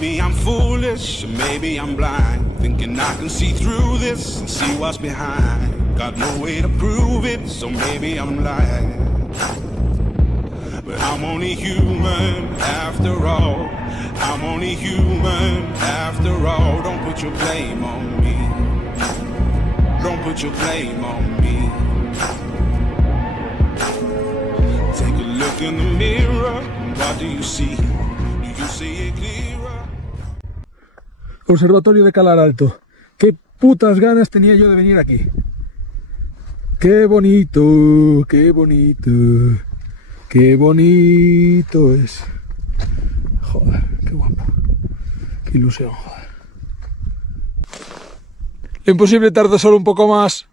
Maybe I'm foolish, maybe I'm blind, thinking I can see through this and see what's behind. Got no way to prove it, so maybe I'm lying. But I'm only human after all. I'm only human after all. Don't put your blame on me. Don't put your blame on me. Take a look in the mirror. What do you see? Do you see it clearer? Observatorio de Calar Alto. Qué putas ganas tenía yo de venir aquí. Qué bonito, qué bonito. Qué bonito es. Joder, qué guapo. Qué ilusión, joder. Lo imposible tarda solo un poco más.